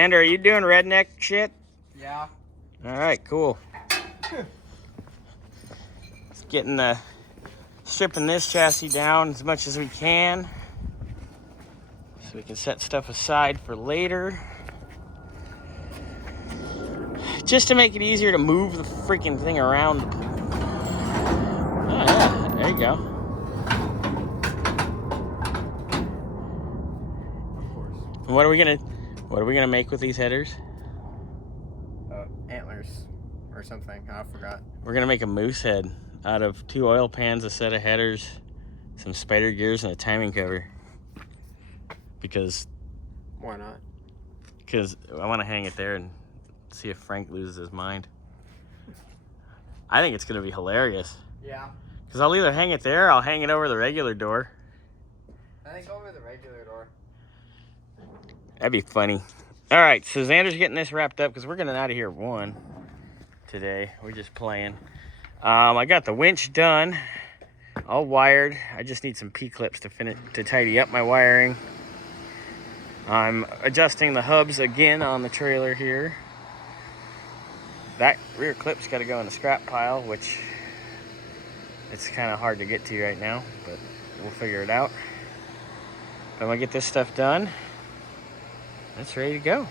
Xander, are you doing redneck shit? Yeah. All right, cool. Just getting stripping this chassis down as much as we can, so we can set stuff aside for later. Just to make it easier to move the freaking thing around. Oh yeah, there you go. Of course. And what are we gonna make with these headers? Antlers or something. I forgot. We're gonna make a moose head out of 2 oil pans, a set of headers, some spider gears, and a timing cover. Because Why not? Because I want to hang it there and see if Frank loses his mind. I think it's gonna be hilarious. Yeah. Because I'll either hang it there, or I'll hang it over the regular door. I think over the regular door. That'd be funny. All right, so Xander's getting this wrapped up because we're getting out of here at 1 today. We're just playing. I got the winch done, all wired. I just need some P-clips to tidy up my wiring. I'm adjusting the hubs again on the trailer here. That rear clip's got to go in the scrap pile, which it's kind of hard to get to right now, but we'll figure it out. I'm gonna get this stuff done. It's ready to go.